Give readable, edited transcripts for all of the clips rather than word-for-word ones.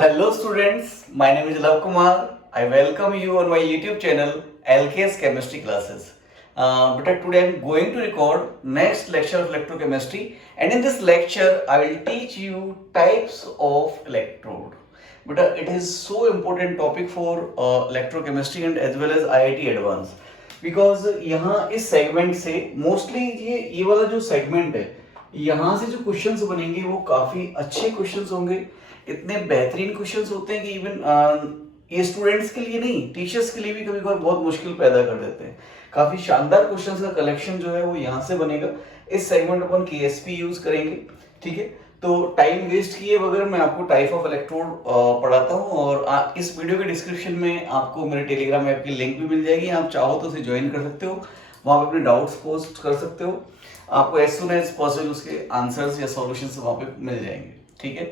Hello students, my name is Love Kumar. I welcome you on my YouTube channel LKS Chemistry Classes. But today I am going to record next lecture of electrochemistry, and in this lecture I will teach you types of electrode. But it is so important topic for electrochemistry and as well as IIT Advanced, because यहाँ इस segment से mostly ये वाला जो segment है, यहाँ से जो क्वेश्चंस बनेंगे वो काफी अच्छे क्वेश्चंस होंगे। इतने बेहतरीन क्वेश्चंस होते हैं कि इवन ये स्टूडेंट्स के लिए नहीं, टीचर्स के लिए भी कभी कभार बहुत मुश्किल पैदा कर देते हैं। काफी शानदार क्वेश्चंस का कलेक्शन जो है वो यहाँ से बनेगा। इस सेगमेंट अपन केएसपी यूज करेंगे, ठीक है। तो टाइम वेस्ट किए बगैर मैं आपको टाइप ऑफ इलेक्ट्रोड पढ़ाता हूँ, और इस वीडियो के डिस्क्रिप्शन में आपको मेरे टेलीग्राम ऐप की लिंक भी मिल जाएगी। आप चाहो तो उसे ज्वाइन कर सकते हो, वहाँ पे अपने डाउट्स पोस्ट कर सकते हो। आपको एज सुन एज पॉसिबल उसके आंसर्स या सॉल्यूशंस वहाँ पे मिल जाएंगे, ठीक है।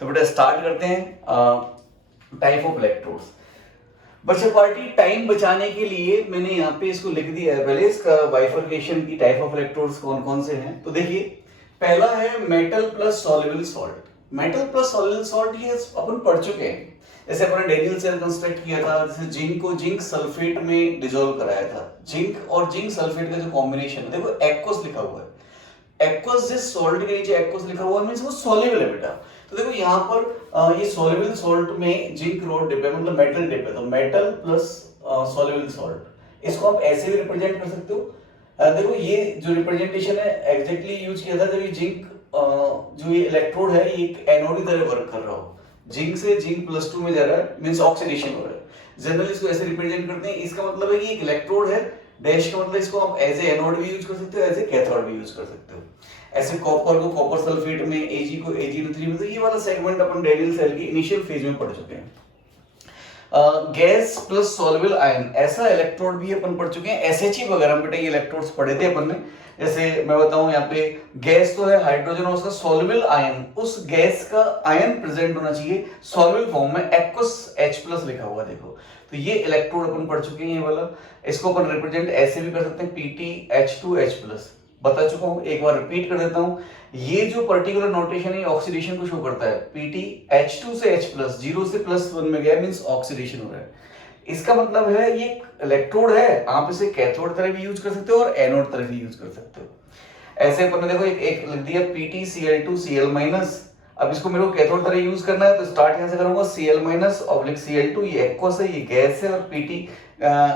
तो बेटा स्टार्ट करते हैं टाइप ऑफ इलेक्ट्रोड्स। बच्चा पार्टी टाइम बचाने के लिए मैंने यहाँ पे इसको लिख दिया है, पहले इसका बाइफर्केशन की टाइप ऑफ इलेक्ट्रोड्स कौन कौन से हैं। तो देखिए, पहला है metal plus soluble salt. Metal plus soluble salt ये अपन पढ़ चुके हैं। जैसे अपन ने डेनियल सेल कंस्ट्रक्ट किया था, जैसे जिंक को जिंक सल्फेट में डिसॉल्व कराया था। जिंक और जिंक सल्फेट का जो कॉम्बिनेशन है, देखो एक्वस लिखा हुआ है। एक्वस, जिस सॉल्ट के नीचे एक्वस लिखा हुआ है मींस वो सॉल्युबल है बेटा। तो देखो यहाँ पर ये सॉल्युबल सॉल्ट में जिंक रोड डिप है, मतलब मेटल डिप है, तो मेटल प्लस सॉल्युबल सॉल्ट, इसको आप ऐसे भी रिप्रेजेंट कर सकते हो। देखो ये जो रिप्रेजेंटेशन है एग्जैक्टली यूज किया था जब ये जिंक जो ये इलेक्ट्रोड है ये एक एनोड की तरह वर्क कर रहा हो। जिंक से जिंक +2 में जा रहा है, मींस ऑक्सीडेशन हो रहा है। जनरली इसको ऐसे रिप्रेजेंट करते हैं। इसका मतलब है कि एक इलेक्ट्रोड है, डैश का मतलब इसको आप एज ए एनोड भी यूज कर सकते हो, एज ए कैथोड भी यूज कर सकते हो। ऐसे कॉपर को कॉपर सल्फेट में, एजी को AgNO3 में। तो ये वाला सेगमेंट अपन डेनियल सेल की इनिशियल फेज में पढ़ चुके हैं। गैस प्लस सॉल्युबल आयन, ऐसा इलेक्ट्रोड भी अपन पढ़ चुके हैं। SHE वगैरह में बेटा ये इलेक्ट्रोड्स पढ़े थे अपन ने। जैसे मैं बताऊं, यहाँ पे गैस तो है हाइड्रोजन, और उसका सॉल्युबल आयन, उस गैस का आयन प्रेजेंट होना चाहिए सॉल्युबल फॉर्म में, एक्वस H+ लिखा हुआ देखो। तो ये इलेक्ट्रोड अपन पढ़ चुके हैं। ये वाला इसको अपन रिप्रेजेंट ऐसे भी कर सकते हैं, PtH2H+। बता चुका हूं, एक बार रिपीट कर देता हूं। ये जो पर्टिकुलर नोटेशन है ऑक्सीडेशन को शो करता है। PtH2 से H+, 0 से +1 में गया मींस ऑक्सीडेशन हो रहा है। इसका मतलब है ये इलेक्ट्रोड है, आप इसे कैथोड तरह भी यूज कर सकते हो और एनोड तरह भी यूज कर सकते हो। ऐसे अपन ने देखो एक लिख दिया PtCl2Cl-। अब इसको मेरे को कैथोड तरह यूज करना है, तो स्टार्ट यहां से करूंगा Cl-Cl2, ये एक्वस है, ये गैस है, और Pt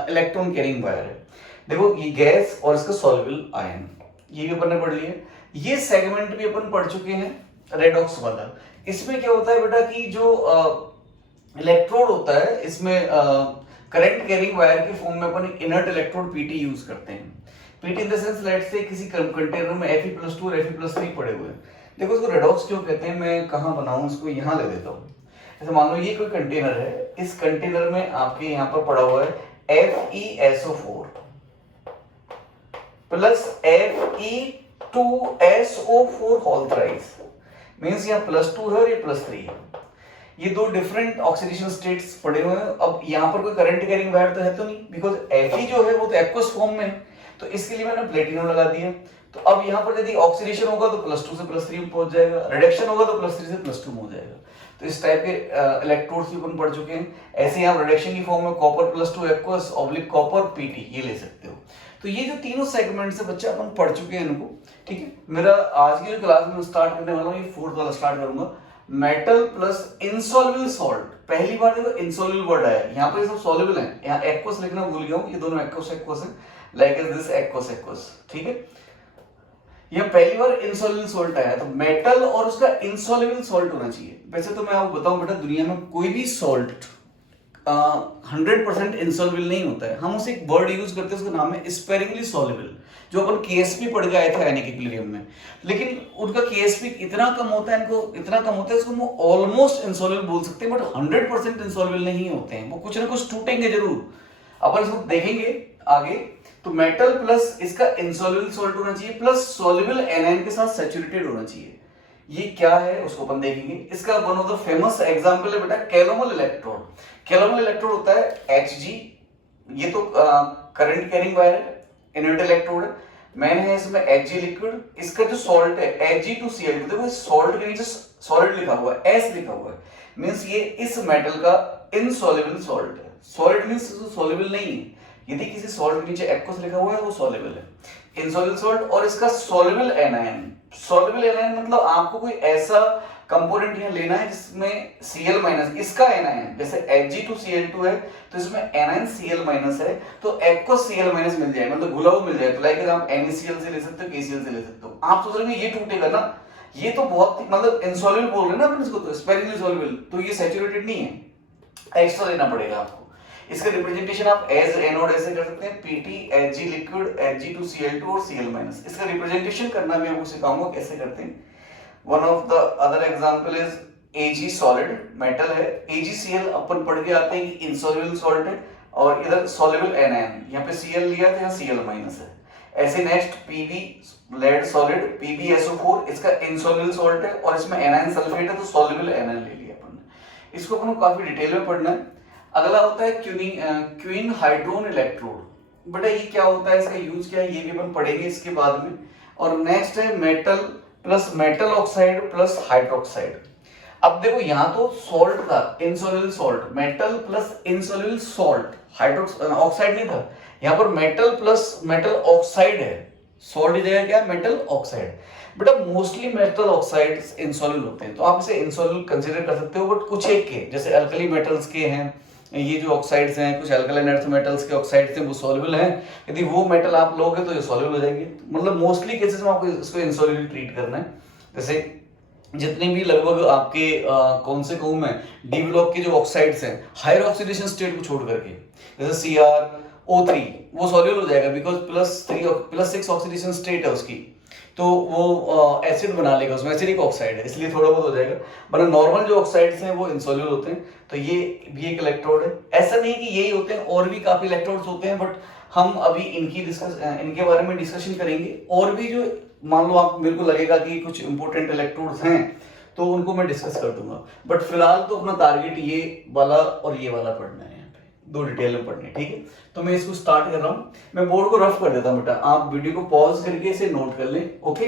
इलेक्ट्रॉन कैरिंग वायर है। देखो ये गैस और इसका सॉल्युबल आयन, ये भी अपन ने पढ़ लिया। ये सेगमेंट भी अपन पढ़ चुके हैं रेडॉक्स वाला। इसमें क्या होता है बेटा कि जो इलेक्ट्रोड होता है, इसमें करंट कैरिंग वायर के फॉर्म में अपन इनर्ट इलेक्ट्रोड Pt यूज करते हैं। Pt in the sense let say किसी कंटेनर में Fe+2 और Fe+3 पड़े हुए हैं। देखो इसको रेडॉक्स क्यों कहते हैं, मैं कहाँ बनाऊं इसको, यहाँ ले देता हूँ। जैसे मान लो ये कोई कंटेनर है, इस कंटेनर में आपके यहाँ पर पड़ा हुआ है FeSO4 plus Fe2SO4 whole thrice, means यहाँ +2 है और ये +3 है। ये दो डिफरेंट ऑक्सीडेशन स्टेट्स पड़े हुए हैं। अब यहाँ पर कोई करंट कैरिंग वायर तो है तो नहीं, बिकॉज Fe जो है वो तो एक्वस फॉर्म में है, तो इसके लिए मैंने प्लेटिनम लगा दिया। तो अब यहाँ पर यदि ऑक्सीडेशन होगा तो +2 से +3 में पहुंच जाएगा, रिडक्शन होगा तो +3 से +2 में हो जाएगा। तो इस टाइप के इलेक्ट्रोड्स भी अपन पढ़ चुके हैं। ऐसे आप रिडक्शन की फॉर्म में copper +2 aqueous oblique copper Pt ये ले सकते हो। तो ये जो तीनों सेगमेंट्स है बच्चा अपन पढ़ चुके हैं इनको, ठीक है। मेरा आज की जो क्लास में स्टार्ट करने वाला हूँ, ये 4th वाला स्टार्ट करूंगा, मेटल प्लस इनसॉल्युबल सॉल्ट। पहली बार देखो इनसॉल्युबल वर्ड आया, यहाँ पर सब सॉल्युबल है, यहाँ एक्वस लिखना भूल गया हूँ, ये दोनों एक्वस एक्वस है, like as this aqueous aqueous, ठीक है। ये पहली बार इनसॉल्युबल सॉल्ट आया, तो मेटल और उसका इनसॉल्युबल सॉल्ट होना चाहिए। वैसे तो मैं आपको बताऊं बेटा, दुनिया में कोई भी सॉल्ट 100% इनसॉल्युबल नहीं होता है। हम उसे एक वर्ड यूज करते हैं, उसका नाम है स्पेरिंगली सॉल्युबल, जो अपन केएसपी पढ़ के आए थे यानी कि इक्विलिब्रियम में। लेकिन उनका केएसपी इतना कम होता है, इनको इतना कम होता है, इसको हम ऑलमोस्ट इनसॉल्युबल बोल सकते हैं, बट 100% इनसॉल्युबल नहीं होते हैं, वो कुछ ना कुछ टूटेंगे जरूर। अपन इसको देखेंगे आगे। तो मेटल प्लस इसका इनसॉल्युबल सॉल्ट होना चाहिए, प्लस सॉल्युबल एनायन के साथ सैचुरेटेड होना चाहिए। ये क्या है उसको अपन देखेंगे। इसका one of the famous example है बेटा कैलोमल इलेक्ट्रोड। कैलोमल इलेक्ट्रोड होता है Hg, ये तो करंट कैरिंग वायर है, इनर्ट इलेक्ट्रोड है। मैंने है इसमें Hg लिक्विड, इसका जो सॉल्ट है Ag2Cl, देखो सॉल्ट के नीचे सॉलिड लिखा हुआ है, S लिखा हुआ है, मींस ये इस मेटल का इनसॉल्युबल सॉल्ट है। सॉलिड मींस सॉल्युबल नहीं है, यदि किसी सॉल्ट के नीचे एक्वस लिखा हुआ है वो सॉल्युबल है, इनसॉल्युबल सॉल्ट। और इसका सॉल्युबल एनायन, सॉल्युबल एनायन मतलब आपको कोई ऐसा कंपोनेंट यहाँ लेना है जिसमें Cl माइनस, इसका एनायन जैसे Ag2Cl2 है तो इसमें एनायन Cl माइनस है, तो एक्वस Cl माइनस मिल जाए, मतलब घुला हुआ मिल जाए, तो लाइक आप NaCl से ले सकते हो, KCl से ले सकते हो। आप सोच रहे हो ये टूटेगा ना, ये तो बहुत मतलब इनसॉल्युबल बोल रहे हैं ना अपन इसको, तो स्पेरिंगली सॉल्युबल, तो ये सैचुरेटेड नहीं है, एक्स्ट्रा लेना पड़ेगा आपको। इसका रिप्रेजेंटेशन आप एज एनोड ऐसे कर सकते हैं, Pt Hg लिक्विड Ag2Cl2 और Cl माइनस। इसका रिप्रेजेंटेशन करना मैं आपको सिखाऊंगा कैसे करते हैं। One of the other example is Ag solid metal है, AgCl अपन पढ़ के आते हैं कि इनसॉल्युबल सॉल्ट है, और इधर सॉल्युबल एनायन, यहाँ पे Cl लिया था, यहाँ Cl माइनस है। ऐसे next Pb lead solid PbSO4, इसका इनसॉल्युबल सॉल्ट है और इसमें एनायन सल्फेट है, तो सॉल्युबल एनायन ले लिया अपन ने। इसको अपन को काफी डिटेल में पढ़ना है। अगला होता है क्वीन हाइड्रोन इलेक्ट्रोड। बेटा ये क्या होता है, इसका यूज क्या है, ये भी अपन पढ़ेंगे इसके बाद में। और नेक्स्ट है metal plus metal oxide plus hydroxide. अब देखो यहाँ तो सॉल्ट था, insoluble salt, metal plus insoluble salt, hydrox oxide नहीं था, यहाँ पर मेटल प्लस मेटल ऑक्साइड है, सॉल्ट की जगह क्या है, मेटल ऑक्साइड। बेटा मोस्टली मेटल ऑक्साइड्स इनसॉल्युबल होते हैं, तो आप इसे इनसॉल्युबल कंसीडर कर सकते हो, बट कुछ एक के जैसे अल्कली मेटल्स के हैं ये जो ऑक्साइड्स हैं, कुछ अल्कलाइन अर्थ मेटल्स के ऑक्साइड्स हैं वो सॉल्युबल हैं, यदि वो मेटल आप लोगे तो ये सॉल्युबल हो जाएंगे। मतलब मोस्टली केसेस में आपको इसको इनसॉल्युबल ट्रीट करना है। जैसे जितने भी लगभग आपके कौन से कहूं मैं, डी ब्लॉक के जो ऑक्साइड्स हैं हायर ऑक्सीडेशन स्टेट को छोड़ करके, जैसे CrO3 वो सॉल्युबल हो जाएगा बिकॉज +6 ऑक्सीडेशन स्टेट है उसकी, तो वो एसिड बना लेगा, उसमें एसिडिक ऑक्साइड है, इसलिए थोड़ा बहुत हो जाएगा। वरना नॉर्मल जो ऑक्साइड्स हैं वो इनसॉल्युबल होते हैं, तो ये भी एक इलेक्ट्रोड है। ऐसा नहीं कि यही होते हैं, और भी काफी इलेक्ट्रोड्स होते हैं, बट हम अभी इनके बारे में डिस्कशन करेंगे। और भी जो मान लो आप मेरे को लगेगा कि कुछ इंपॉर्टेंट इलेक्ट्रोड्स हैं तो उनको मैं डिस्कस कर दूंगा, बट फिलहाल तो अपना टारगेट ये वाला और ये वाला पढ़ना है, यहाँ पे 2 डिटेल में पढ़ने, ठीक है। तो मैं इसको स्टार्ट कर रहा हूँ, मैं बोर्ड को रफ कर देता हूँ बेटा, आप वीडियो को पॉज करके इसे नोट कर लें, ओके।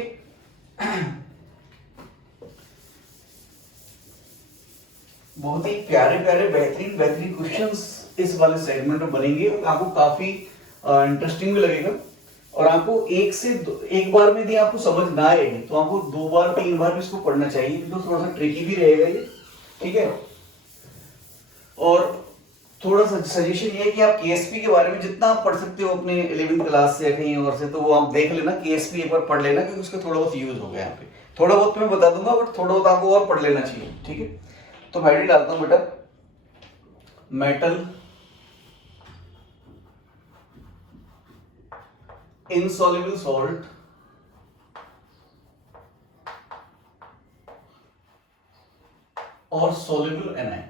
बहुत ही प्यारे प्यारे बेहतरीन बेहतरीन क्वेश्चंस इस वाले सेगमेंट में बनेंगे, आपको काफी इंटरेस्टिंग भी लगेगा। और आपको एक बार में यदि आपको समझ ना आए तो आपको 2 बार 3 बार भी इसको पढ़ना चाहिए, तो थोड़ा सा ट्रिकी भी रहेगा ये, ठीक है। और थोड़ा सा सजेशन ये है कि आप KSP के बारे में जितना आप पढ़ सकते हो अपने 11th क्लास से या कहीं और से, तो वो आप देख लेना, KSP एक बार पढ़ लेना, क्योंकि उसका थोड़ा बहुत यूज हो गया यहाँ पे। थोड़ा बहुत मैं बता दूंगा, बट थोड़ा बहुत आपको और पढ़ लेना चाहिए, ठीक है। तो मैं डालता हूँ बेटा, मेटल insoluble salt और soluble anion।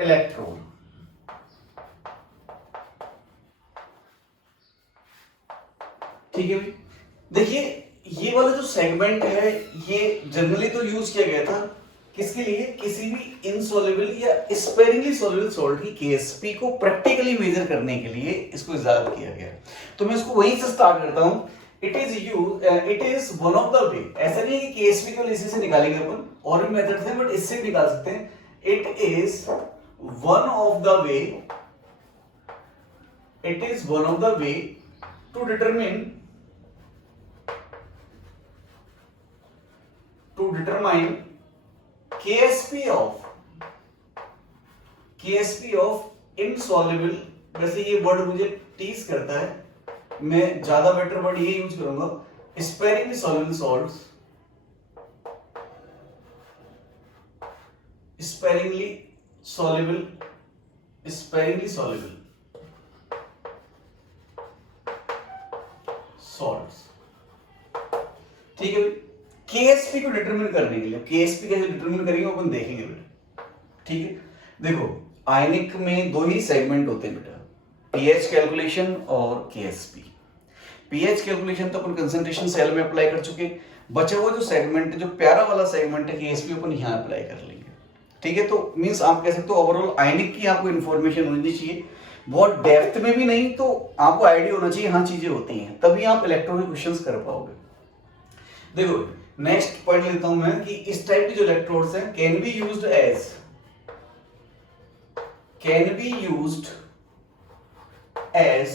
इलेक्ट्रोड, ठीक है भाई। देखिए ये वाला जो सेगमेंट है ये जनरली तो यूज किया गया था किसके लिए, किसी भी इनसॉल्युबल या स्पेरिंगली सॉल्युबल सॉल्ट की KSP को प्रैक्टिकली मेजर करने के लिए इसको इजाद किया गया। तो मैं इसको वहीं से स्टार्ट करता हूं। It is one of the वे, ऐसा नहीं है कि KSP केवल इसी से निकालेंगे अपन, और भी मेथड्स हैं बट इससे भी निकाल सकते हैं। It is one of the way, it is one of the way to determine KSP of insoluble, वैसे ये वर्ड मुझे टीज करता है, मैं ज्यादा बेटर वर्ड ये यूज करूंगा, sparingly soluble salts, sparingly soluble salts, ठीक है। KSP को डिटरमिन करने के लिए, KSP कैसे डिटरमिन करेंगे अपन देखेंगे बेटा, ठीक है। देखो आयनिक में 2 ही सेगमेंट होते हैं बेटा, pH कैलकुलेशन और KSP। pH कैलकुलेशन तो अपन कंसंट्रेशन सेल में अप्लाई कर चुके, बचा हुआ जो सेगमेंट है, जो प्यारा वाला सेगमेंट है KSP, अपन यहाँ अप्लाई कर लेंगे, ठीक है। तो मींस आप कह सकते हो ओवरऑल आयनिक की आपको इन्फॉर्मेशन होनी चाहिए, बहुत डेप्थ में भी नहीं, तो आपको आइडिया होना चाहिए हाँ चीजें होती हैं, तभी आप इलेक्ट्रो के क्वेश्चंस कर पाओगे। देखो नेक्स्ट पॉइंट लेता हूं मैं कि इस टाइप के जो इलेक्ट्रोड्स हैं can be used as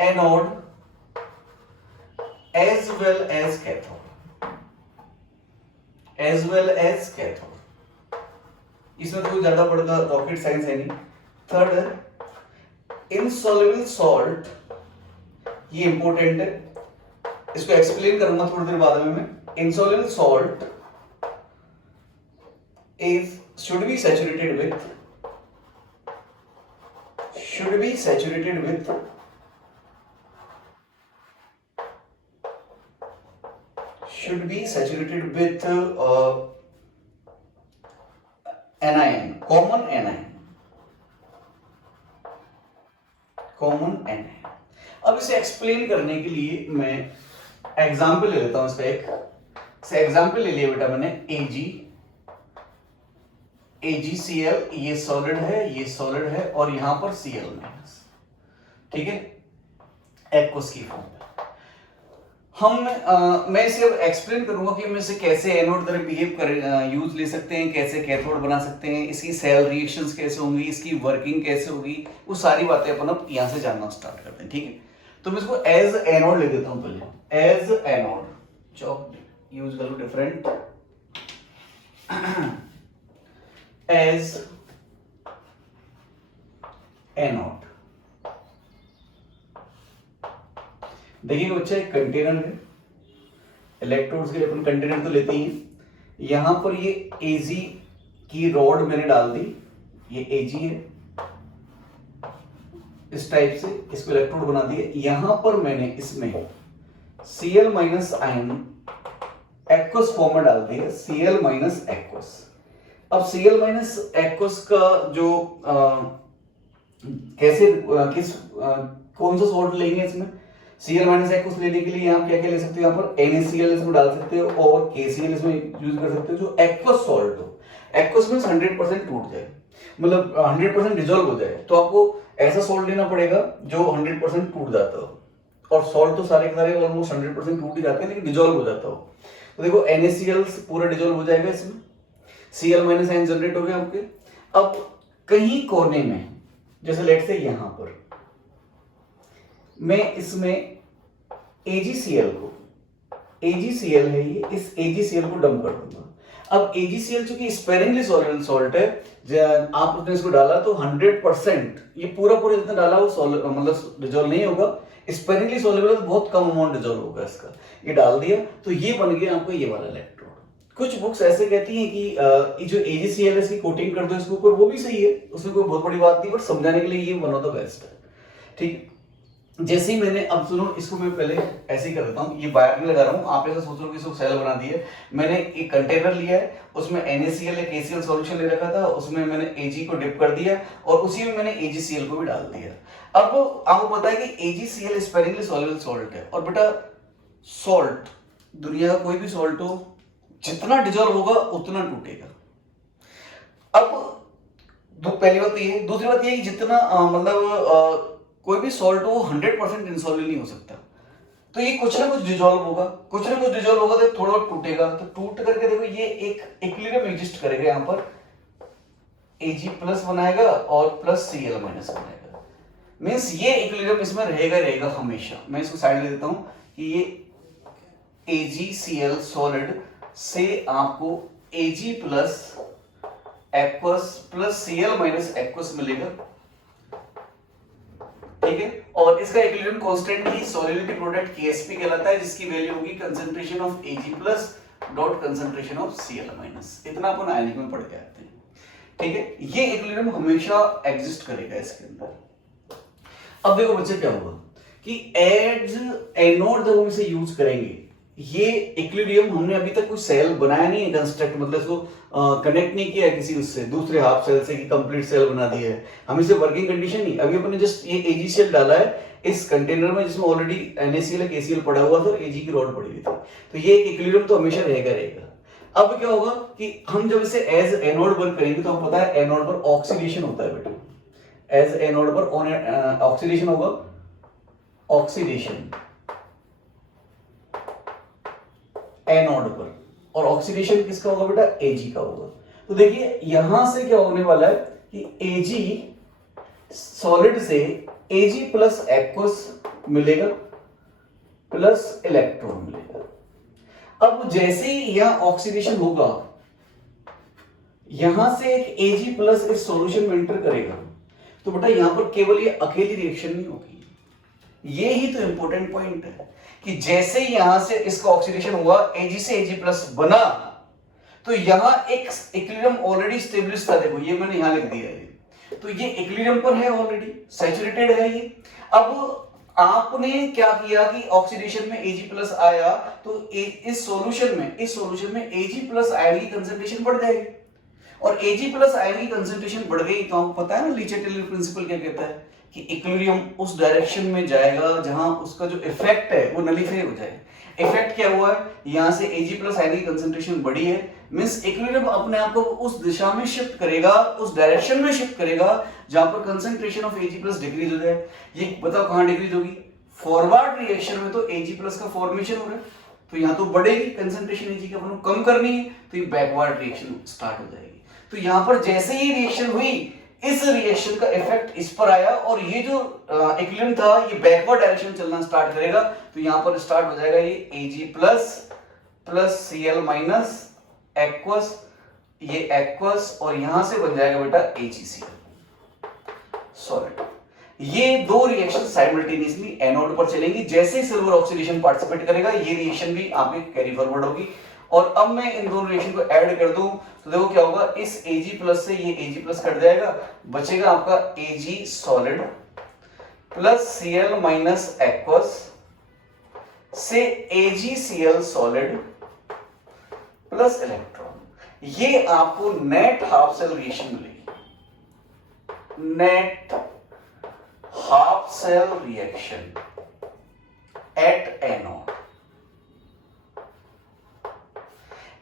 anode as well as cathode। इसमें तो कोई ज्यादा बड़ा रॉकेट साइंस है नहीं। थर्ड इनसॉल्युबल सॉल्ट, ये इंपॉर्टेंट है, इसको एक्सप्लेन करूंगा थोड़ी देर बाद में मैं। Insoluble salt is should be saturated with anion, common anion। अब इसे एक्सप्लेन करने के लिए मैं एग्जांपल ले लेता हूं इसका। एक एग्जांपल ले लिया बेटा मैंने, AgCl, ये सॉलिड है और यहां पर Cl माइनस, ठीक है, एक्वस की फॉर्म में। मैं इसे अब एक्सप्लेन करूंगा कि हम इसे कैसे एनोड तरह बिहेव कर यूज ले सकते हैं, कैसे कैथोड बना सकते हैं, इसकी सेल रिएक्शंस कैसे होंगी, इसकी वर्किंग कैसे होगी, वो सारी बातें अपन अब यहां से जानना स्टार्ट करते हैं, ठीक है। तो मैं इसको एज एनोड ले देता हूं पहले, एज एनोड, चौक यूज करो डिफरेंट, एज एनोड। देखिए बच्चे, एक कंटेनर है, इलेक्ट्रोड्स के लिए अपन कंटेनर तो लेते ही हैं। यहां पर ये Ag की रॉड मैंने डाल दी, ये Ag है, इस टाइप से इसको इलेक्ट्रोड बना दिया। यहां पर मैंने इसमें Cl minus ion aqueous form में डाल दिया, Cl माइनस एक्वस। अब Cl माइनस एक्वस का जो कौन सा सॉल्ट लेंगे इसमें, Cl माइनस एक्वस लेने के लिए आप क्या क्या ले सकते हो, यहाँ पर NaCl इसमें डाल सकते हो और KCl इसमें यूज कर सकते हो, जो एक्वस सॉल्ट हो। एक्वस मींस 100% टूट जाए, मतलब 100% डिसॉल्व हो जाए, तो आपको ऐसा सॉल्ट लेना पड़ेगा जो 100% टूट जाता हो, और सॉल्ट तो सारे के सारे ऑलमोस्ट 100% टूट ही जाते हैं, लेकिन डिसॉल्व हो जाता हो। तो देखो NaCl पूरा डिसॉल्व हो जाएगा इसमें, Cl माइनस आयन जनरेट हो गया आपके। अब कहीं कोने में, जैसे लेट से यहां पर मैं इसमें AgCl है ये, इस AgCl को डंप कर दूंगा। अब AgCl चूंकि स्पेरिंगली सॉल्युबल सॉल्ट है, आपने इसको डाला तो 100% ये पूरा जितना डाला वो मतलब डिसॉल्व नहीं होगा, स्पेरिंगली सॉल्युबल तो बहुत कम अमाउंट डिसॉल्व होगा इसका। ये डाल दिया तो ये बन गया आपको ये वाला इलेक्ट्रोड। कुछ बुक्स ऐसे कहती हैं कि जो AgCl है इसकी कोटिंग कर दो इसके ऊपर, वो भी सही है, उसमें कोई बहुत बड़ी बात नहीं, बट समझाने के लिए ये वन ऑफ द बेस्ट है, ठीक है। जैसे ही मैंने, अब सुनो, इसको मैं पहले ऐसे ही कर देता हूँ, ये बायर में लगा रहा हूँ, आप ऐसा सोच रहे हो कि इसको सेल बना दी है। मैंने एक कंटेनर लिया है, उसमें NaCl या KCl सॉल्यूशन ले रखा था, उसमें मैंने Ag को डिप कर दिया और उसी में मैंने AgCl को भी डाल दिया। अब आपको पता है कि AgCl स्पेरिंगली सॉल्युबल सॉल्ट है, और बेटा सॉल्ट, दुनिया का कोई भी सॉल्ट हो, जितना डिसॉल्व होगा उतना टूटेगा। अब पहली बात ये है, दूसरी बात ये है कि जितना मतलब कोई भी सॉल्ट हो 100% इंसॉल्युबल नहीं हो सकता, तो ये कुछ ना कुछ डिसॉल्व होगा, तो थोड़ा बहुत टूटेगा। तो टूट करके देखो ये एक इक्विलिब्रियम एग्जिस्ट करेगा, यहाँ पर Ag प्लस बनाएगा और प्लस Cl माइनस बनाएगा, मींस ये इक्विलिब्रियम इसमें रहेगा हमेशा। मैं इसको साइड ले देता हूं कि ये AgCl सॉलिड से आपको Ag plus aqueous plus Cl minus aqueous मिलेगा, ठीक है। और इसका इक्विलिब्रियम कांस्टेंट की सॉल्युबिलिटी प्रोडक्ट Ksp कहलाता है, जिसकी वैल्यू होगी concentration of Ag plus dot concentration of Cl minus. इतना अपन आयनिक में पढ़ के आते हैं, ठीक है। ये इक्विलिब्रियम हमेशा एग्जिस्ट करेगा इसके अंदर। अब देखो बच्चे क्या होगा कि एज एनोड जब हम इसे यूज करेंगे, ये इक्विलिब्रियम हमने अभी तक कोई सेल बनाया नहीं है कंस्ट्रक्ट, मतलब इसको कनेक्ट नहीं किया है किसी उससे दूसरे हाफ सेल से कि कंप्लीट सेल बना दिया है, हम इसे वर्किंग कंडीशन नहीं, अभी अपने जस्ट ये AgCl डाला है इस कंटेनर में जिसमें ऑलरेडी NaCl या KCl पड़ा हुआ था और Ag की रॉड पड़ी हुई थी, तो ये इक्विलिब्रियम तो हमेशा रहेगा। अब क्या होगा कि हम जब इसे एज एनोड वर्क करेंगे तो हमें पता है एनोड पर ऑक्सीडेशन होता है बेटा, एज एनोड पर ऑक्सीडेशन होगा, ऑक्सीडेशन एनोड पर, और ऑक्सीडेशन किसका होगा बेटा, Ag का होगा। तो देखिए यहां से क्या होने वाला है कि Ag सॉलिड से Ag प्लस एक्वस मिलेगा प्लस इलेक्ट्रॉन मिलेगा। अब जैसे ही यहां ऑक्सीडेशन होगा, यहां से एक Ag प्लस इस सॉल्यूशन में एंटर करेगा, तो बेटा यहां पर केवल ये अकेली रिएक्शन नहीं होगी। ये ही तो इंपॉर्टेंट पॉइंट है कि जैसे ही यहां से इसका ऑक्सीडेशन हुआ, Ag से Ag प्लस बना, तो यहां एक इक्विलिब्रियम ऑलरेडी स्टेब्लिश था। देखो ये मैंने यहां लिख दिया है, तो ये इक्विलिब्रियम पर है, ऑलरेडी सैचुरेटेड है ये। अब आपने क्या किया कि ऑक्सीडेशन में Ag प्लस आया, तो इस सॉल्यूशन में Ag प्लस आयन की कंसंट्रेशन बढ़ जाएगी, और Ag प्लस आयन की कंसंट्रेशन बढ़ गई तो आपको पता है ना लीचे-टेलर प्रिंसिपल क्या कहता है कि इक्विलिब्रियम उस डायरेक्शन में जाएगा जहां उसका जो इफेक्ट है वो नलीफाई हो जाए। इफेक्ट क्या हुआ है, यहां से Ag प्लस आयन की कंसंट्रेशन बढ़ी है, मींस इक्विलिब्रियम अपने आप को उस दिशा में शिफ्ट करेगा, उस डायरेक्शन में शिफ्ट करेगा जहां पर concentration of Ag plus decrease हो जाए। ये बताओ कहां डिक्रीज होगी, फॉरवर्ड रिएक्शन में तो Ag प्लस का फॉर्मेशन हो रहा है, तो यहां तो बढ़ेगी कंसंट्रेशन Ag का, अपन कम करनी है तो ये बैकवर्ड रिएक्शन स्टार्ट हो जाएगी। तो यहां पर जैसे ही रिएक्शन हुई, इस रिएक्शन का इफेक्ट इस पर आया, और ये जो इक्विलिब्रियम था ये बैकवर्ड डायरेक्शन चलना स्टार्ट करेगा, तो यहां पर स्टार्ट हो जाएगा ये Ag plus plus Cl minus aqueous, ये एक्वस, और यहां से बन जाएगा बेटा AgCl सॉलिड। ये दो रिएक्शन साइमल्टेनियसली एनोड पर चलेंगी। जैसे ही सिल्वर ऑक्सीडेशन पार्टिसिपेट करेगा, ये रिएक्शन भी आपके कैरी फॉरवर्ड होगी। और अब मैं इन दोनों रिएक्शन को ऐड कर दूं तो देखो क्या होगा, इस Ag प्लस से ये Ag प्लस कट जाएगा, बचेगा आपका Ag solid plus Cl minus aqueous से AgCl सॉलिड प्लस इलेक्ट्रॉन। ये आपको नेट हाफ सेल रिएक्शन मिलेगी, net half cell reaction at anode.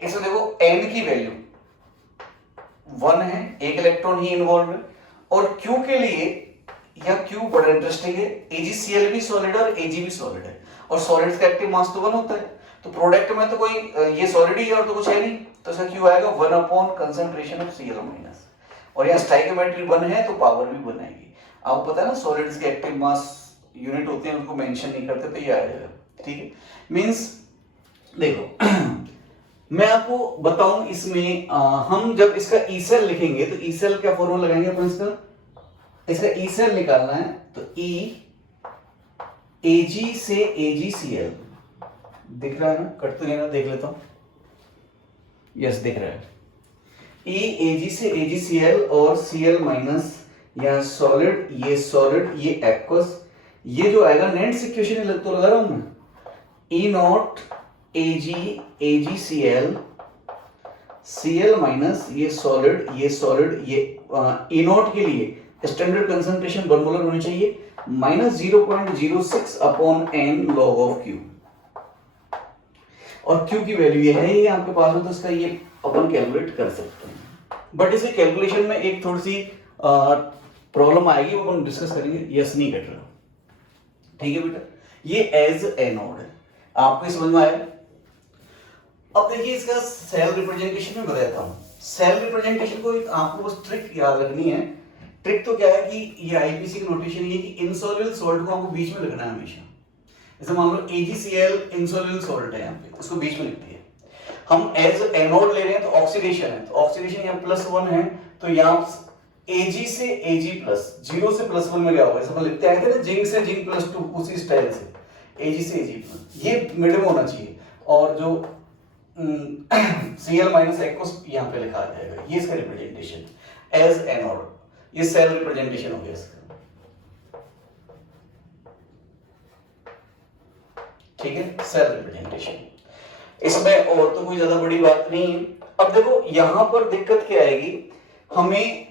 इसमें देखो n की वैल्यू 1 है, एक इलेक्ट्रॉन ही इन्वॉल्व है, और Q के लिए यह Q बड़ा इंटरेस्टिंग है, AgCl भी सॉलिड है और Ag भी सॉलिड है, और सॉलिड्स का एक्टिव मास तो 1 होता है, तो प्रोडक्ट में तो कोई ये सॉलिड ही है और तो कुछ है नहीं, तो इसका Q आएगा 1 upon concentration of Cl minus, और यहाँ स्टाइकियोमेट्री 1 है तो पावर भी 1 आएगी। आपको पता है ना सॉलिड्स के एक्टिव मास यूनिट होते हैं, उनको मेंशन नहीं करते, तो ये आ जाएगा, ठीक है। मींस देखो मैं आपको बताऊं, इसमें हम जब इसका ई सेल लिखेंगे तो ई सेल क्या फॉर्मूला लगाएंगे अपन, इसका ई सेल निकालना है तो E Ag से AgCl, दिख रहा है ना, कट तो नहीं ना, देख लेता हूं, यस दिख रहा है, E Ag से AgCl और Cl माइनस, यहाँ सॉलिड ये एक्वस, ये जो आएगा नेट इक्वेशन तो लगा रहा हूं मैं, E not Ag AgCl Cl minus ये सॉलिड ये E नॉट के लिए स्टैंडर्ड कंसंट्रेशन 1 मोलर होनी चाहिए, minus 0.06 upon n log of Q, और Q की वैल्यू ये है, ये आपके पास हो तो इसका ये अपन कैलकुलेट कर सकते हैं। बट इसे कैलकुलेशन में एक थोड़ी सी प्रॉब्लम आएगी, वो अपन डिस्कस करेंगे। यस नहीं कट रहा, ठीक है बेटा, ये एज एनोड है, आपको समझ में आया। अब देखिए इसका सेल रिप्रेजेंटेशन में बताता हूं। सेल रिप्रेजेंटेशन को आपको बस ट्रिक याद रखनी है। ट्रिक तो क्या है कि ये आईपीसी की नोटेशन ये कि इनसॉल्युबल सॉल्ट को आपको बीच में लिखना है हमेशा। जैसे मान लो AgCl इनसॉल्युबल सॉल्ट है, यहाँ पे उसको बीच में लिखते हैं। हम एज एनोड ले रहे हैं तो ऑक्सीडेशन है, तो ऑक्सीडेशन यहाँ +1 है, तो यहाँ Ag से Ag प्लस 0 से +1 में क्या होगा, ऐसा हम लिखते हैं ना, जिंक से जिंक +2, उसी स्टाइल से Ag से Ag प्लस, ये मिड में होना चाहिए, और जो Cl माइनस एक्वस यहाँ पे लिखा जाएगा, ये इसका रिप्रेजेंटेशन एज एनोड, ये सेल रिप्रेजेंटेशन हो गया इसका, ठीक है, सेल रिप्रेजेंटेशन। इसमें और तो कोई ज्यादा बड़ी बात नहीं है। अब देखो यहां पर दिक्कत क्या आएगी, हमें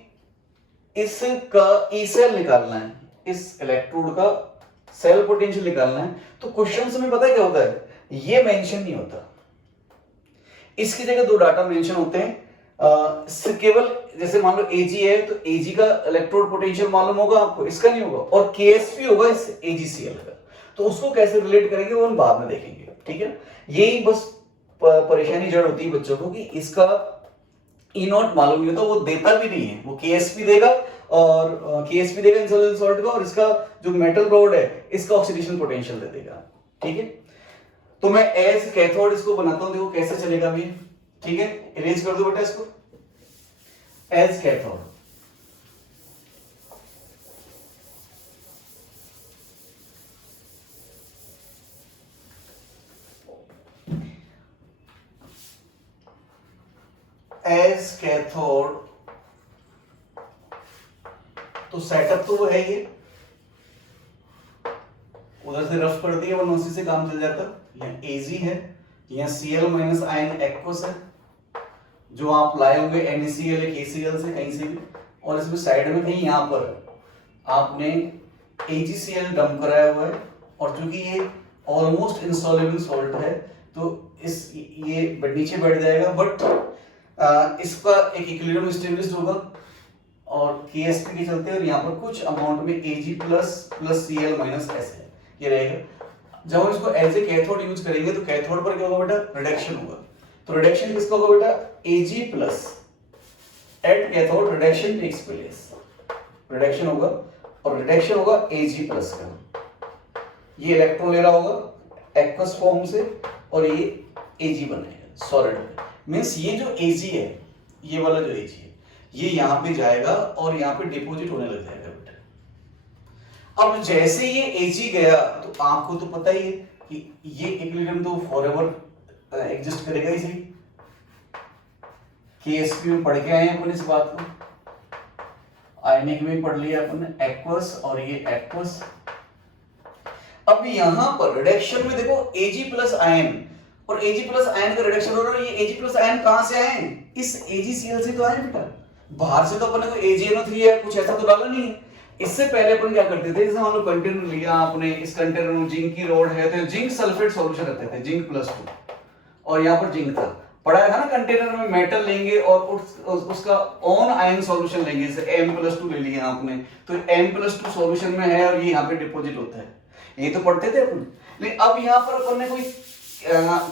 इसका ई सेल निकालना है, इस इलेक्ट्रोड का सेल पोटेंशियल निकालना है, तो क्वेश्चंस में पता है क्या होता है, ये मेंशन नहीं होता, इसकी जगह दो डाटा मेंशन होते हैं, केवल जैसे मान लो Ag है तो Ag का इलेक्ट्रोड पोटेंशियल मालूम होगा आपको, इसका नहीं होगा, और Ksp होगा इस AgCl का। तो उसको कैसे रिलेट करेंगे वो हम बाद में देखेंगे, ठीक है। यही बस परेशानी जड़ होती है बच्चों को कि इसका ई नॉट मालूम नहीं होता, वो देता भी नहीं है, वो Ksp देगा और Ksp देगा इंसोल्यूबल सॉल्ट का, और इसका जो मेटल रॉड है इसका ऑक्सीडेशन पोटेंशियल दे देगा, ठीक है। तो मैं एज कैथोड इसको बनाता हूं, देखो कैसे चलेगा भी, ठीक है। इरेज कर दो बेटा इसको, एज कैथोड। एज कैथोड तो सेटअप तो वो है ये, उधर से रफ कर दिया, वरना उसी से काम चल जाता। यहाँ Ag है, यहाँ Cl माइनस आयन एक्वस है जो आप लाए होंगे NaCl या KCl से कहीं से भी, और इसमें साइड में कहीं यहाँ पर आपने AgCl डंप कराया हुआ है, और चूंकि ये ऑलमोस्ट इंसॉल्युबल सॉल्ट है तो इस ये नीचे बैठ जाएगा, बट इसका एक इक्विलिब्रियम एस्टेब्लिश्ड होगा और Ksp के चलते, और यहाँ पर कुछ अमाउंट में Ag plus Cl minus S है, ये रहेगा। जब हम इसको एज ए कैथोड यूज करेंगे तो कैथोड पर क्या होगा बेटा, रिडक्शन होगा। तो रिडक्शन किसका होगा बेटा, Ag प्लस, at cathode reduction takes place, reduction होगा, और रिडक्शन होगा Ag प्लस का। ये इलेक्ट्रॉन ले रहा होगा एक्वस फॉर्म से और ये Ag बनेगा सॉलिड। मींस ये जो Ag है, ये वाला जो Ag है, ये यहां पे जाएगा और यहां पे डिपॉजिट होने लग जाएगा बेटा। अब जैसे ये Ag गया तो आपको तो पता ही है कि ये इक्विलिब्रियम तो फॉरएवर एग्जिस्ट करेगा ही सही। Ksp में पढ़ के आए हैं अपन इस बात को, आयनिक में पढ़ लिया अपन ने, एक्वस और ये एक्वस। अब यहां पर रिडक्शन में देखो Ag प्लस आयन, और Ag प्लस आयन का रिडक्शन हो रहा है। ये Ag प्लस आयन कहां से आए, इस AgCl से तो आए बेटा, बाहर से तो अपन ने कोई AgNO3 या कुछ ऐसा तो डाला नहीं है। इससे पहले अपन क्या करते थे, जैसे मान लो कंटेनर लिया आपने, इस कंटेनर में जिंक की रॉड है तो जिंक सल्फेट सॉल्यूशन रहते थे, जिंक प्लस 2, और यहाँ पर जिंक था, पढ़ा था ना। कंटेनर में मेटल लेंगे और उसका ऑन आयन सॉल्यूशन लेंगे, जैसे M+2 ले लिया आपने, तो M+2 सॉल्यूशन में है और ये यहाँ पे डिपॉजिट होता है, ये तो पढ़ते थे अपन। लेकिन अब यहाँ पर अपन ने कोई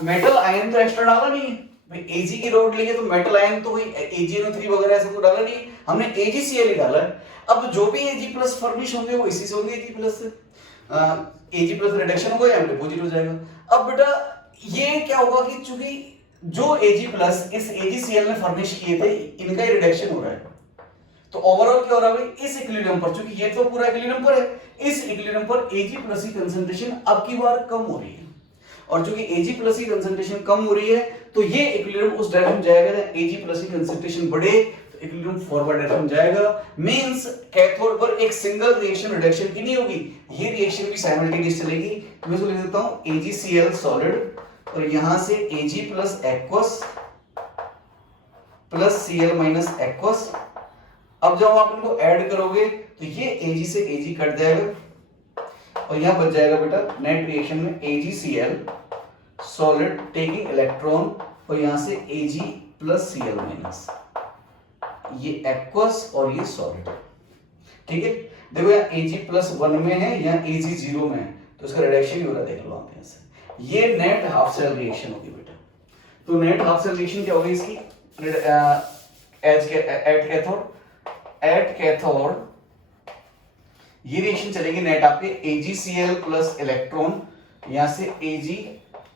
मेटल आयन तो एक्स्ट्रा डाला नहीं है भाई। Ag की रॉड लिए तो मेटल आयन तो कोई AgNO3 वगैरह ऐसा तो डाला नहीं, हमने AgCl ही डाला है। अब जो भी Ag+ फर्निश होंगे वो इसी से होंगे, Ag+ से Ag+ रिडक्शन होगा या डिपॉजिट हो जाएगा। अब बेटा ये क्या होगा कि चूंकि जो Ag+ इस AgCl ने फर्निश किए थे, इनका ही रिडक्शन हो रहा है, तो ओवरऑल क्या हो रहा है भाई, इस इक्विलिब्रियम पर, चूंकि ये तो पूरा इक्विलिब्रियम पर है, इस इक्विलिब्रियम पर Ag+ की कंसंट्रेशन अब की बार कम हो रही है, और चूंकि Ag+ की कंसंट्रेशन कम हो रही है तो ये इक्विलिब्रियम उस डायरेक्शन में जाएगा जहां Ag+ की कंसंट्रेशन बढ़े, तो इक्विलिब्रियम फॉरवर्ड डायरेक्शन जाएगा। मींस कैथोड पर एक सिंगल रिएक्शन रिडक्शन की नहीं होगी, ये रिएक्शन भी साइमल्टेनियस चलेगी। मैं इसको लिख देता हूं AgCl सॉलिड, और यहां से Ag plus aqueous plus Cl minus aqueous. अब जब आप इनको ऐड करोगे तो ये Ag से Ag कट जाएगा और यहां बच जाएगा बेटा नेट रिएक्शन में AgCl सॉलिड टेकिंग इलेक्ट्रॉन, और यहां से Ag प्लस Cl माइनस, ये एक्वस और ये सॉलिड, ठीक है। देखो यहाँ Ag+1 में है, यहाँ Ag0 में है, तो इसका रिडक्शन ही हो रहा है, देख लो आप यहाँ से। ये नेट हाफ सेल रिएक्शन होगी बेटा। तो नेट हाफ सेल रिएक्शन क्या होगी इसकी, एट कैथोड ये रिएक्शन चलेगी नेट आपके AgCl प्लस इलेक्ट्रॉन, यहां से Ag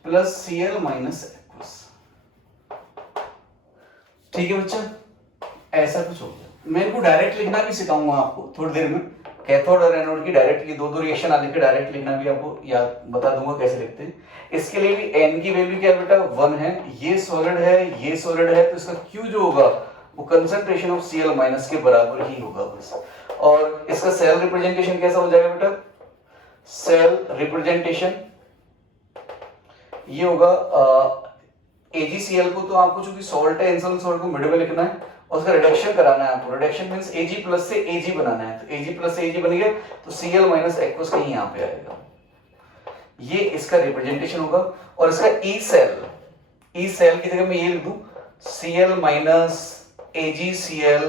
plus Cl minus aqueous, ठीक है बच्चा। ऐसा कुछ हो गया। मैं इनको डायरेक्ट लिखना भी सिखाऊंगा आपको थोड़ी देर में, कैथोड और एनोड की डायरेक्ट, ये दो रिएक्शन आ लिख डायरेक्ट लिखना भी आपको याद बता दूंगा कैसे लिखते हैं। इसके लिए भी n की वैल्यू क्या है बेटा, 1 है, ये सॉलिड है, ये सॉलिड है, तो इसका Q जो होगा वो कंसंट्रेशन ऑफ Cl माइनस के बराबर ही होगा बस। और इसका सेल रिप्रेजेंटेशन कैसा हो जाएगा बेटा, सेल रिप्रेजेंटेशन ये होगा AgCl को तो आपको चूंकि सॉल्ट है, इंसोल्यूबल सॉल्ट को मिड में लिखना है और उसका रिडक्शन कराना है आपको। रिडक्शन मींस Ag+ से Ag बनाना है, तो Ag+ से Ag बन गया तो Cl माइनस एक्वस कहीं यहाँ पे आएगा, ये इसका रिप्रेजेंटेशन होगा। और इसका E सेल की जगह मैं ये लिख दूं Cl माइनस AgCl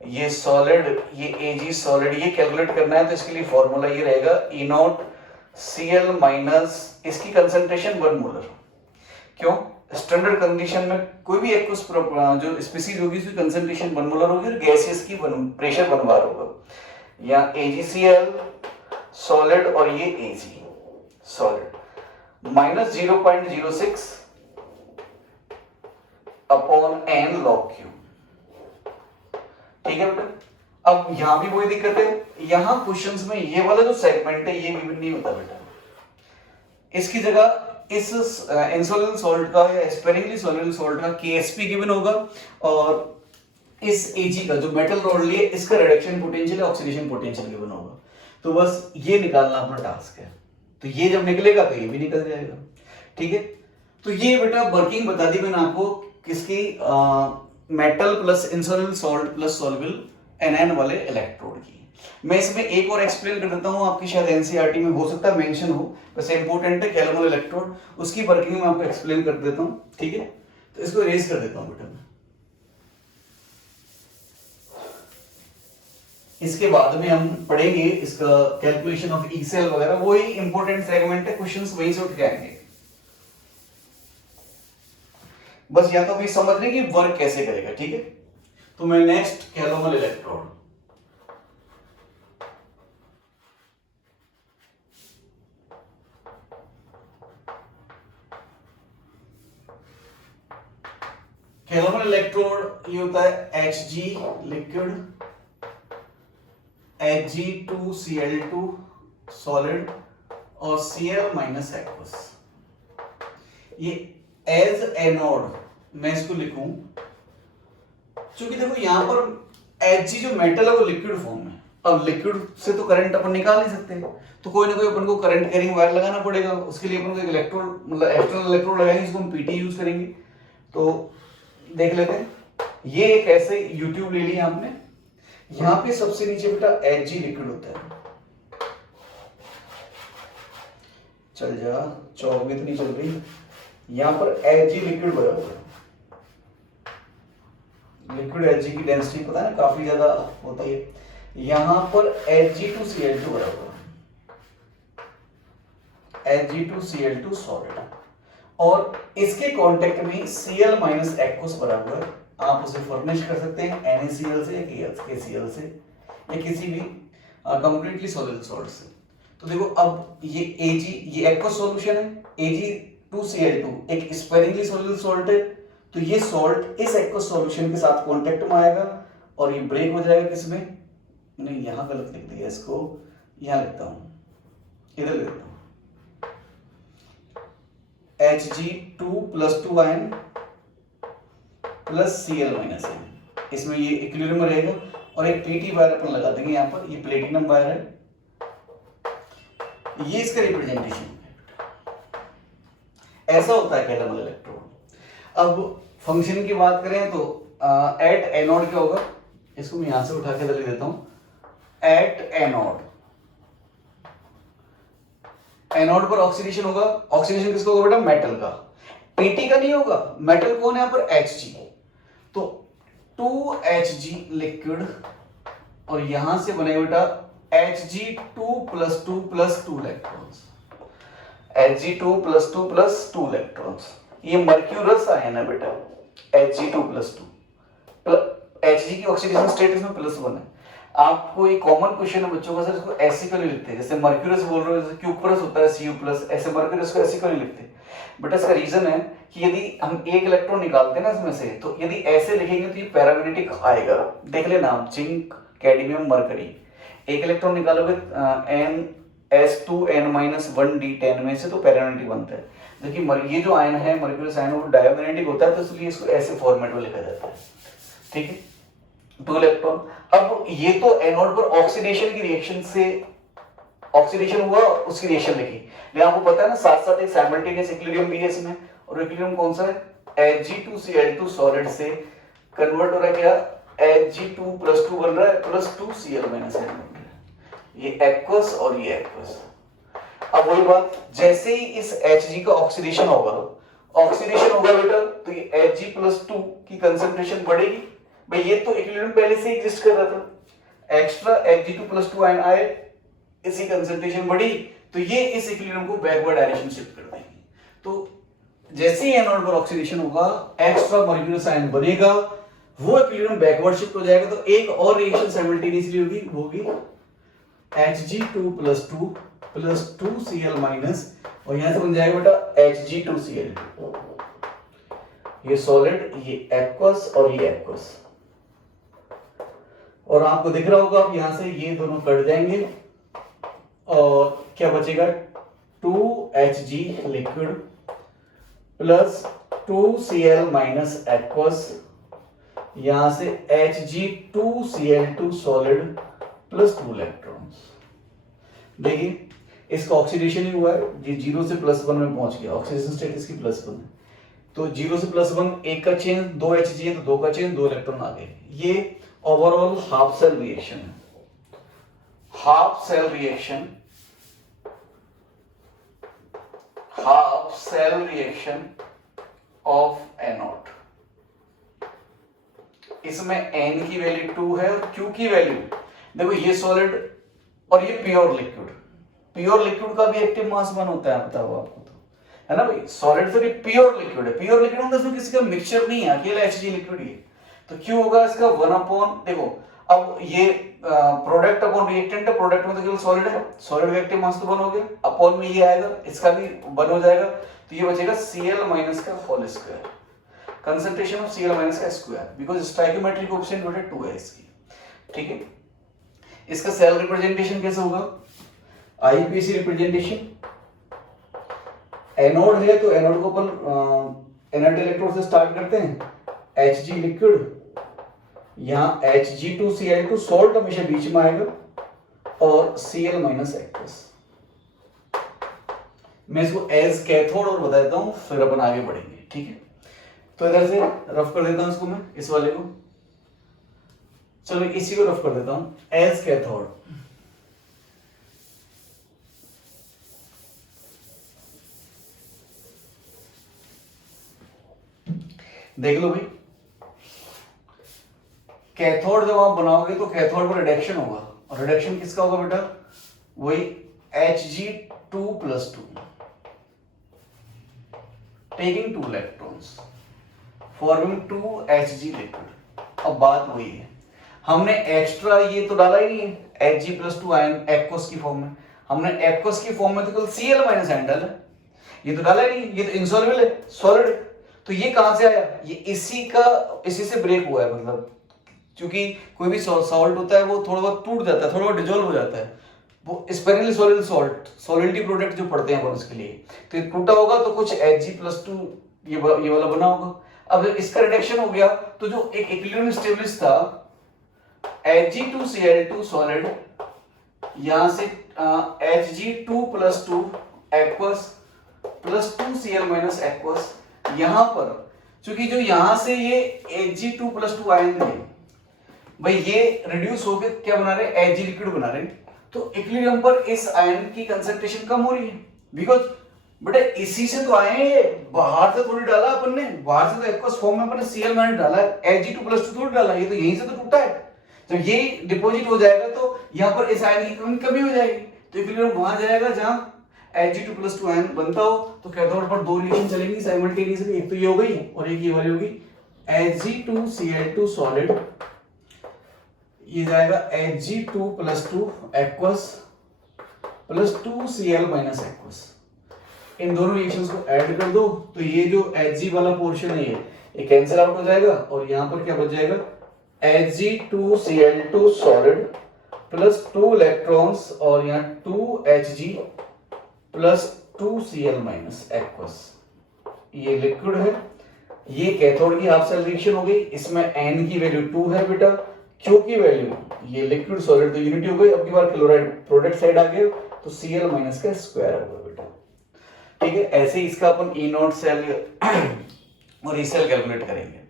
ये सॉलिड, ये Ag सॉलिड, ये कैलकुलेट करना है तो इसके लिए फॉर्मूला ये रहेगा E0Cl माइनस इसकी कंसंट्रेशन 1 मोलर। क्यों? स्टैंडर्ड कंडीशन में कोई भी एक्वस जो स्पीसीज होगी उसकी कंसंट्रेशन 1 मोलर होगी और गैसेस की प्रेशर 1 बार होगा। यहाँ AgCl सॉलिड और ये Ag solid minus 0.06 upon n log Q। ठीक है बेटा। अब यहां भी वही दिक्कत है, यहां क्वेश्चंस में ये वाला जो सेगमेंट है ये भी नहीं होता बेटा। इसकी जगह इस इनसॉल्युबल सॉल्ट का या स्पेरिंगली सॉल्युबल सॉल्ट का Ksp गिवन होगा और इस Ag का जो मेटल रोड लिए इसका रिडक्शन पोटेंशियल या ऑक्सीडेशन पोटेंशियल गिवन होगा। तो बस ये निकालना अपना टास्क है। तो ये जब निकलेगा तो ये भी निकल जाएगा। ठीक है, तो ये बेटा वर्किंग बता दी मैंने आपको किसकी, metal plus insoluble salt plus soluble NN वाले इलेक्ट्रोड की। मैं इसमें एक और एक्सप्लेन कर देता हूँ, आपकी शायद एनसीईआरटी में हो सकता है मेंशन हो, वैसे इंपॉर्टेंट है कैलकुलस इलेक्ट्रोड, उसकी वर्किंग में आपको एक्सप्लेन कर देता हूँ। ठीक है, तो इसको इरेज कर देता हूँ बेटा मैं। इसके बाद में हम पढ़ेंगे इसका कैलकुलेशन ऑफ ई सेल वगैरह, वही इंपॉर्टेंट सेगमेंट है, क्वेश्चंस वहीं से उठ के आएंगे। बस या तो भी समझ लें कि वर्क कैसे करेगा। ठीक है, तो मैं next calomel electrode, calomel electrode ये होता है Hg लिक्विड, Hg2Cl2 सॉलिड और Cl माइनस एक्वस। ये एज एनोड मैं इसको लिखूं, क्योंकि देखो यहां पर Hg जो मेटल है वो लिक्विड फॉर्म में, अब लिक्विड से तो करंट अपन निकाल नहीं सकते, तो कोई ना कोई अपन को करंट कैरिंग वायर लगाना पड़ेगा। उसके लिए अपन को एक इलेक्ट्रोड मतलब एक्सटर्नल इलेक्ट्रोड लगाएंगे, जिसको हम पीटी यूज करेंगे। तो देख लेते हैं, ये एक ऐसे यूट्यूब ले लिया आपने, यहां पे सबसे नीचे बेटा Hg लिक्विड होता है, चल जा चौक भी तो नहीं चल रही, यहां पर Hg लिक्विड बराबर है, लिक्विड Hg की डेंसिटी पता है ना काफी ज्यादा होती है, यहां पर Hg2Cl2 बराबर है, Hg2Cl2 सॉलिड, और इसके कांटेक्ट में Cl माइनस एक्वस बराबर है, आप उसे फर्निश कर सकते हैं NaCl से या KCl से या किसी भी कंप्लीटली सॉलिड सॉल्ट से। तो देखो अब ये Ag ये एक्वस सॉल्यूशन है, Ag2Cl2 एक स्पेरिंगली सॉल्युबल सॉल्ट है, तो ये सॉल्ट इस एक्वस सॉल्यूशन के साथ कांटेक्ट में आएगा और ये ब्रेक हो जाएगा किसमें, नहीं यहां गलत लिख दिया, इसको यहां लिखता हूं, इधर लिखता हूं, Hg2+2 ion plus Cl minus N, इसमें ये इक्विलिब्रियम में रहेगा और एक पीटी वायर अपन लगा देंगे यहाँ पर, ये प्लेटिनम वायर है, ये इसका रिप्रेजेंटेशन है। ऐसा होता है कैलोमल इलेक्ट्रोड। अब फंक्शन की बात करें तो एट एनोड क्या होगा, इसको मैं यहां से उठा के लिख देता हूं, एट एनोड, एनोड पर ऑक्सीडेशन होगा, ऑक्सीडेशन किसका होगा बेटा, मेटल का, पीटी का नहीं होगा, मेटल कौन है यहाँ पर Hg, तो 2Hg लिक्विड और यहां से बने बेटा Hg2+2+2 इलेक्ट्रॉन्स, Hg2+2+2 इलेक्ट्रॉन्स, ये मर्क्यूरस आयन है बेटा, Hg2+2, Hg की ऑक्सीडेशन स्टेट इसमें +1 है। आपको एक कॉमन क्वेश्चन है बच्चों का, सर इसको ऐसे क्यों नहीं लिखते, जैसे मर्क्यूरस बोल रहे हो, जैसे क्यूपरस होता है Cu+, ऐसे मर्क्यूरस को ऐसे क्यों नहीं लिखते बेटा, इसका रीजन है कि यदि हम एक इलेक्ट्रॉन निकालते हैं ना इसमें से, तो यदि ऐसे लिखेंगे तो ये पैरामैग्नेटिक आएगा, देख लेना आप, जिंक कैडमियम मरकरी, एक इलेक्ट्रॉन निकालोगे N(S2n-1d10) में से तो पैरामैग्नेटिक बनता है, देखिए ये जो आयन है मर्क्यूरस आयन वो डायमैग्नेटिक होता है, तो इसलिए इसको ऐसे फॉर्मेट में लिखा जाता है। ठीक है, 2 इलेक्ट्रॉन, अब ये तो एनोड पर ऑक्सीडेशन की रिएक्शन से ऑक्सीडेशन हुआ, उसकी रिएक्शन लिखी, लेकिन आपको पता है ना साथ साथ एक साइमल्टेनियस इक्विलिब्रियम भी है इसमें, और इक्विलिब्रियम कौन सा है, Hg2Cl2 सॉलिड से कन्वर्ट हो रहा है क्या, Hg2+2 बन रहा है +2Cl माइनस N, ये एक्वस और ये एक्वस। अब वही बात, जैसे ही इस Hg का ऑक्सीडेशन होगा बेटा, तो ये Hg+2 की कंसंट्रेशन बढ़ेगी, भाई ये तो इक्विलिब्रियम पहले से एग्जिस्ट कर रहा था, एक्स्ट्रा Hg2+2 आयन आए, इसी कंसंट्रेशन बढ़ी, तो ये इस इक्विलिब्रियम को बैकवर्ड डायरेक्शन शिफ्ट कर देंगे। तो जैसे ही एनोड पर ऑक्सीडेशन होगा, एक्स्ट्रा मर्क्यूरियस आयन बनेगा, वो इक्विलिब्रियम बैकवर्ड शिफ्ट हो जाएगा, तो एक और रिएक्शन साइमल्टेनियसली होगी, वो होगी Hg2+2 प्लस 2Cl माइनस, और यहां से बन जाएगा बेटा Hg2Cl, ये सॉलिड, ये एक्वस और ये एक्वस। और आपको दिख रहा होगा, आप यहां से ये दोनों कट जाएंगे और क्या बचेगा, 2Hg liquid plus 2Cl minus aqueous, यहां से Hg2Cl2 सॉलिड प्लस 2 इलेक्ट्रॉन्स। देखिए इसका ऑक्सीडेशन ही हुआ है, ये 0 से +1 में पहुंच गया, ऑक्सीडेशन स्टेटस की +1 है, तो 0 से +1 एक का चेंज, 2 Hg है तो 2 का चेंज, 2 इलेक्ट्रॉन आ गए। ये ओवरऑल हाफ सेल रिएक्शन है, half cell reaction, half cell reaction of anode. इसमें N की वैल्यू 2 है और Q की वैल्यू, देखो ये सॉलिड और ये प्योर लिक्विड, प्योर लिक्विड का भी एक्टिव मास 1 होता है, बताओ आपको तो, है ना भाई, सॉलिड तो प्योर लिक्विड है, प्योर लिक्विड मतलब इसमें किसी का मिक्सचर नहीं है, अकेला Hg लिक्विड ही है, तो Q होगा इसका 1 देखो अब ये प्रोडक्ट अपॉन रिएक्टेंट है, प्रोडक्ट में तो केवल सॉलिड है, सॉलिड का एक्टिव मास तो 1 हो गया, अपॉन में ये आएगा, इसका भी 1 हो जाएगा, तो ये बचेगा Cl माइनस का whole square, concentration of Cl minus का स्क्वायर, बिकॉज स्टोइकियोमेट्रिक कोएफिशिएंट बेटा 2 है इसकी, ठीक है। इसका सेल रिप्रेजेंटेशन कैसे होगा, आईपीसी रिप्रेजेंटेशन, एनोड है तो एनोड को अपन इनर्ट इलेक्ट्रोड से स्टार्ट करते हैं, Hg लिक्विड, यहाँ Hg2Cl2 सॉल्ट हमेशा बीच में आएगा, और Cl माइनस एक्वस। मैं इसको एज कैथोड और बता देता हूं, फिर अपन आगे बढ़ेंगे, ठीक है। तो इधर से रफ कर देता हूं इसको, मैं इस वाले को, चलो इसी को रफ कर देता हूं, एज कैथोड। देख लो भाई, कैथोड जब आप बनाओगे तो कैथोड पर रिडक्शन होगा, और रिडक्शन किसका होगा बेटा, वही Hg2+2 taking 2 electrons forming 2Hg liquid. अब बात वही है, हमने एक्स्ट्रा ये तो डाला ही नहीं है, Hg+2 आयन एक्वस की फॉर्म में, हमने एक्वस की फॉर्म में तो केवल Cl माइनस आयन डाला, ये तो डाला ही नहीं, ये तो इनसॉल्युबल है, सॉलिड है, तो ये कहां से आया, ये इसी से ब्रेक हुआ है, मतलब क्योंकि कोई भी सॉल्ट होता है वो थोड़ा बहुत टूट जाता है, थोड़ा बहुत डिजोल्व हो जाता है, वो स्पेरली सॉलिड सॉल्ट, सॉलिडिटी प्रोडक्ट जो पड़ते हैं अपन उसके लिए, तो ये टूटा होगा तो कुछ Hg+2 ये वाला बना होगा। अब जब इसका रिडक्शन हो गया तो जो एक इक्विलिब्रियम स्टेबलिश था, Hg2Cl2 सॉलिड, यहां से Hg2+2 aqueous plus 2Cl minus aqueous, यहां पर क्योंकि जो यहां से ये Hg2+2 आयन है भाई, ये रिड्यूस होकर क्या बना रहे, Hg लिक्विड बना रहे, तो इक्विलिब्रियम पर इस आयन की कंसंट्रेशन कम हो रही है, बिकॉज बेटा इसी से तो आए हैं, ये बाहर से थोड़ी डाला अपन ने, बाहर से तो एक्वस फॉर्म में अपन ने Cl माइनस डाला है, Hg2+2 थोड़ी डाला, ये तो यहीं से तो टूटा है, जब ये डिपॉजिट हो जाएगा तो यहाँ पर इस आयन की कमी हो जाएगी, तो इक्विलिब्रियम वहां जाएगा जहां Hg2+2 आयन बनता हो, तो कैथोड पर दो रिएक्शन चलेंगी साइमल्टेनियसली, एक तो ये हो गई और एक ये वाली होगी, Hg2Cl2 सॉलिड, ये जाएगा Hg2+2 aqueous plus 2Cl minus aqueous, इन दोनों रिएक्शंस को ऐड कर दो, तो ये जो Hg वाला पोर्शन है ये कैंसिल आउट हो जाएगा, और यहाँ पर क्या बच जाएगा, Hg2Cl2 सॉलिड प्लस 2 इलेक्ट्रॉन्स, और यहाँ 2Hg plus 2Cl minus aqueous, ये लिक्विड है, ये कैथोड की हाफ सेल रिएक्शन हो गई, इसमें N की वैल्यू 2 है बेटा, Q की वैल्यू, ये लिक्विड सॉलिड तो यूनिटी हो गई, अब की बार क्लोराइड प्रोडक्ट साइड आ गए, तो Cl माइनस का स्क्वायर होगा बेटा, ठीक है। ऐसे ही इसका अपन E नॉट सेल और E सेल कैलकुलेट करेंगे।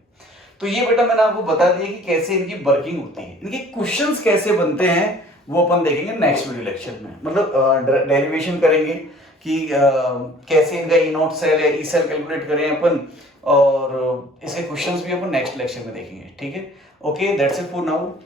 तो ये बेटा मैंने आपको बता दिया कि कैसे इनकी वर्किंग होती है, इनके क्वेश्चंस कैसे बनते हैं वो अपन देखेंगे नेक्स्ट वीडियो लेक्चर में, मतलब डेरिवेशन करेंगे कि कैसे इनका E नॉट सेल या E सेल कैलकुलेट करें अपन, और इसके क्वेश्चंस भी अपन नेक्स्ट लेक्चर में देखेंगे, ठीक है। Okay, that's it for now.